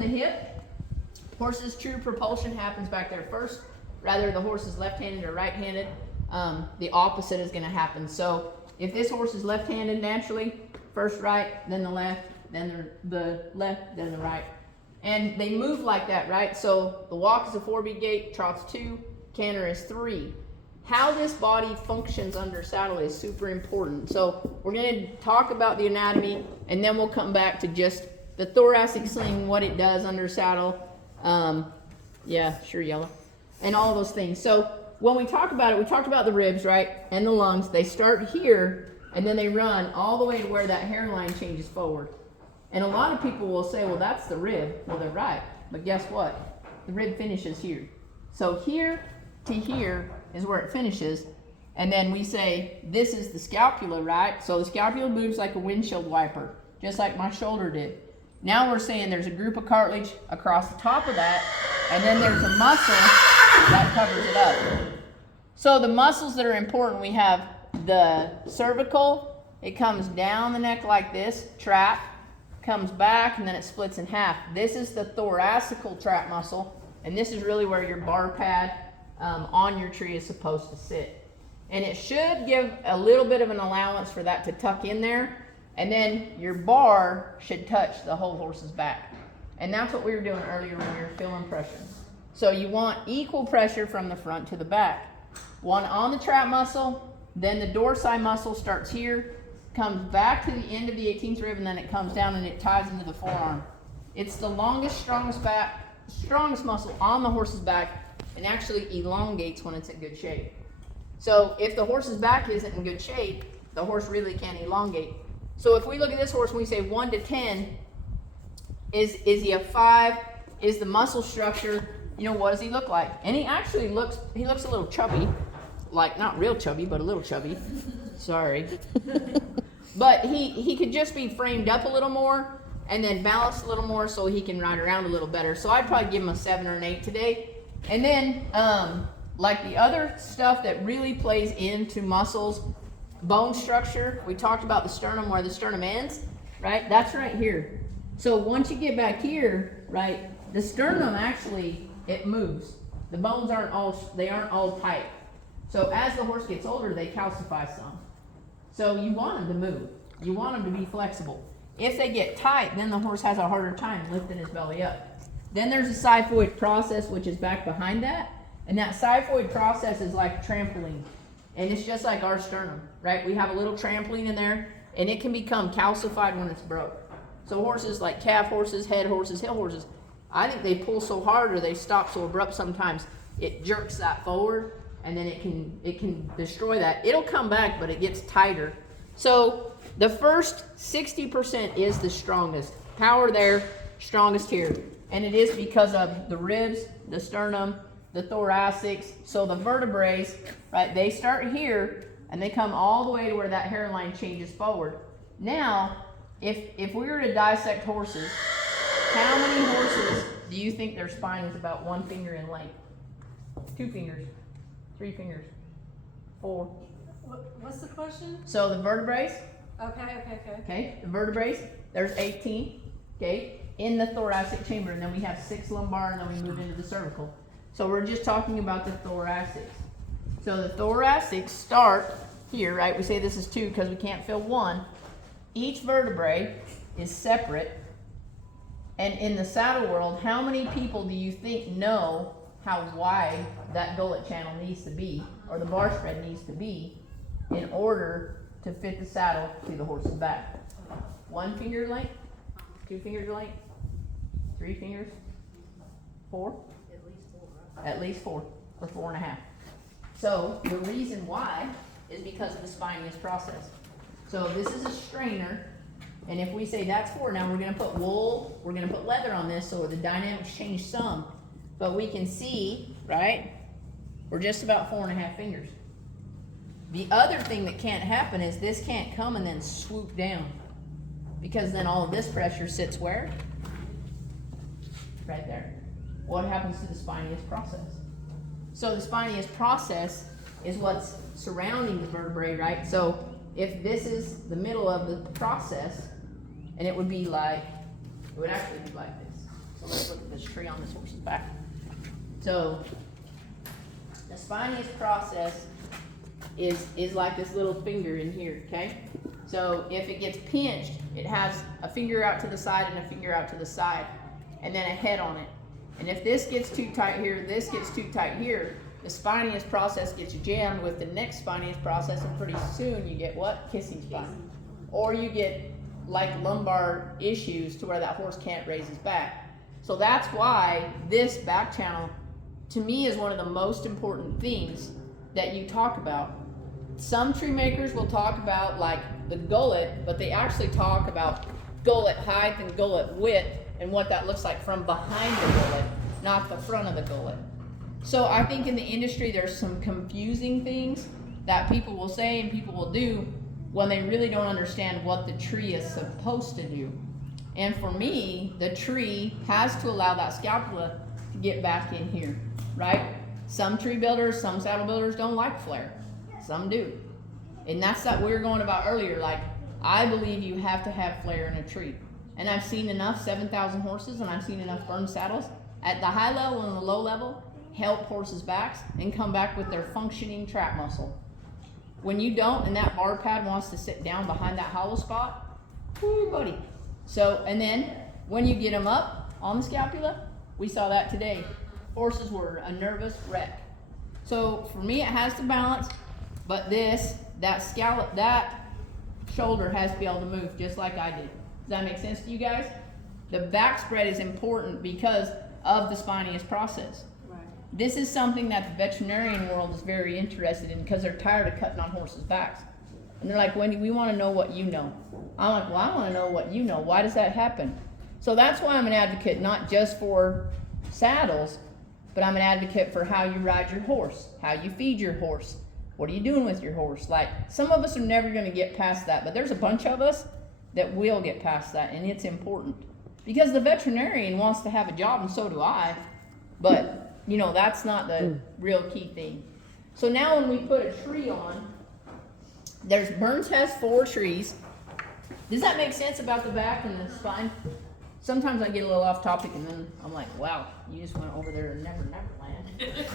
The hip, horse's true propulsion happens back there first. Rather the horse is left-handed or right-handed, the opposite is going to happen. So if this horse is left-handed naturally, first right, then the left, then the left, then the right. And they move like that, right? So the walk is a 4-beat gait, trot's 2, canter is 3. How this body functions under saddle is super important. So we're going to talk about the anatomy, and then we'll come back to just the thoracic sling, what it does under saddle. Yeah, sure, yellow. And all those things. So when we talk about it, we talked about the ribs, right? And the lungs. They start here, and then they run all the way to where that hairline changes forward. And a lot of people will say, well, that's the rib. Well, they're right. But guess what? The rib finishes here. So here to here is where it finishes. And then we say, this is the scapula, right? So the scapula moves like a windshield wiper, just like my shoulder did. Now we're saying there's a group of cartilage across the top of that, and then there's a muscle that covers it up. So the muscles that are important, we have the cervical. It comes down the neck like this, trap, comes back, and then it splits in half. This is the thoracical trap muscle, and this is really where your bar pad on your tree is supposed to sit. And it should give a little bit of an allowance for that to tuck in there, and then your bar should touch the whole horse's back. And that's what we were doing earlier when we were feeling pressure. So you want equal pressure from the front to the back. One on the trap muscle, then the dorsi muscle starts here, comes back to the end of the 18th rib, and then it comes down and it ties into the forearm. It's the longest, strongest muscle on the horse's back, and actually elongates when it's in good shape. So if the horse's back isn't in good shape, the horse really can't elongate. So if we look at this horse and we say 1 to 10, is he a 5? Is the muscle structure, you know, what does he look like? And he actually looks a little chubby, like not real chubby, but a little chubby. Sorry. But he could just be framed up a little more and then balanced a little more so he can ride around a little better. So I'd probably give him a 7 or an 8 today. And then like the other stuff that really plays into muscles, bone structure, we talked about the sternum, where the sternum ends, right? That's right here. So once you get back here, right, the sternum actually, it moves. The bones aren't all tight. So as the horse gets older, they calcify some. So you want them to move. You want them to be flexible. If they get tight, then the horse has a harder time lifting his belly up. Then there's a xiphoid process, which is back behind that. And that xiphoid process is like a trampoline. And it's just like our sternum, right? We have a little trampoline in there, and it can become calcified when it's broke. So horses like calf horses, head horses, hill horses, I think they pull so hard or they stop so abrupt sometimes, it jerks that forward, and then it can destroy that. It'll come back, but it gets tighter. So the first 60% is the strongest. Power there, strongest here. And it is because of the ribs, the sternum, the thoracics. So the vertebrae, right, they start here and they come all the way to where that hairline changes forward. Now, if we were to dissect horses, how many horses do you think their spine is about 1 finger in length? 2 fingers, 3 fingers, 4. What's the question? So the vertebrae, Okay. the vertebrae, there's 18, okay, in the thoracic chamber, and then we have 6 lumbar, and then we move into the cervical. So we're just talking about the thoracics. So the thoracics start here, right? We say this is 2 because we can't feel 1. Each vertebrae is separate. And in the saddle world, how many people do you think know how wide that gullet channel needs to be, or the bar spread needs to be, in order to fit the saddle to the horse's back? 1 finger length, 2 fingers length, 3 fingers, 4? At least 4, or 4.5. So the reason why is because of the spinous process. So this is a strainer, and if we say that's 4, now we're going to put wool, we're going to put leather on this, so the dynamics change some. But we can see, right, we're just about 4.5 fingers. The other thing that can't happen is this can't come and then swoop down, because then all of this pressure sits where? Right there. What happens to the spinous process? So the spinous process is what's surrounding the vertebrae, right? So if this is the middle of the process, and it would actually be like this. So let's look at this tree on this horse's back. So the spinous process is like this little finger in here, okay? So if it gets pinched, it has a finger out to the side and a finger out to the side, and then a head on it. And if this gets too tight here, this gets too tight here, the spinous process gets jammed with the next spinous process, and pretty soon you get what? Kissing spine. Or you get like lumbar issues to where that horse can't raise his back. So that's why this back channel, to me, is one of the most important things that you talk about. Some tree makers will talk about like the gullet, but they actually talk about gullet height and gullet width and what that looks like from behind the gullet, not the front of the gullet. So I think in the industry there's some confusing things that people will say and people will do when they really don't understand what the tree is supposed to do. And for me, the tree has to allow that scapula to get back in here, right? Some tree builders, some saddle builders don't like flare. Some do. And that's that we were going about earlier. Like, I believe you have to have flare in a tree. And I've seen enough 7,000 horses, and I've seen enough burned saddles at the high level and the low level help horses' backs and come back with their functioning trap muscle. When you don't, and that bar pad wants to sit down behind that hollow spot, whoo, buddy. So, and then when you get them up on the scapula, we saw that today. Horses were a nervous wreck. So for me, it has to balance, but that shoulder has to be able to move just like I did. Does that make sense to you guys? The back spread is important because of the spinous process. Right. This is something that the veterinarian world is very interested in because they're tired of cutting on horses' backs. And they're like, Wendy, we want to know what you know. I'm like, well, I want to know what you know. Why does that happen? So that's why I'm an advocate, not just for saddles, but I'm an advocate for how you ride your horse, how you feed your horse. What are you doing with your horse? Like, some of us are never going to get past that, but there's a bunch of us that will get past that, and it's important. Because the veterinarian wants to have a job, and so do I, but, you know, that's not the real key thing. So now when we put a tree on, Burns has 4 trees. Does that make sense about the back and the spine? Sometimes I get a little off topic, and then I'm like, wow, you just went over there to Never Land.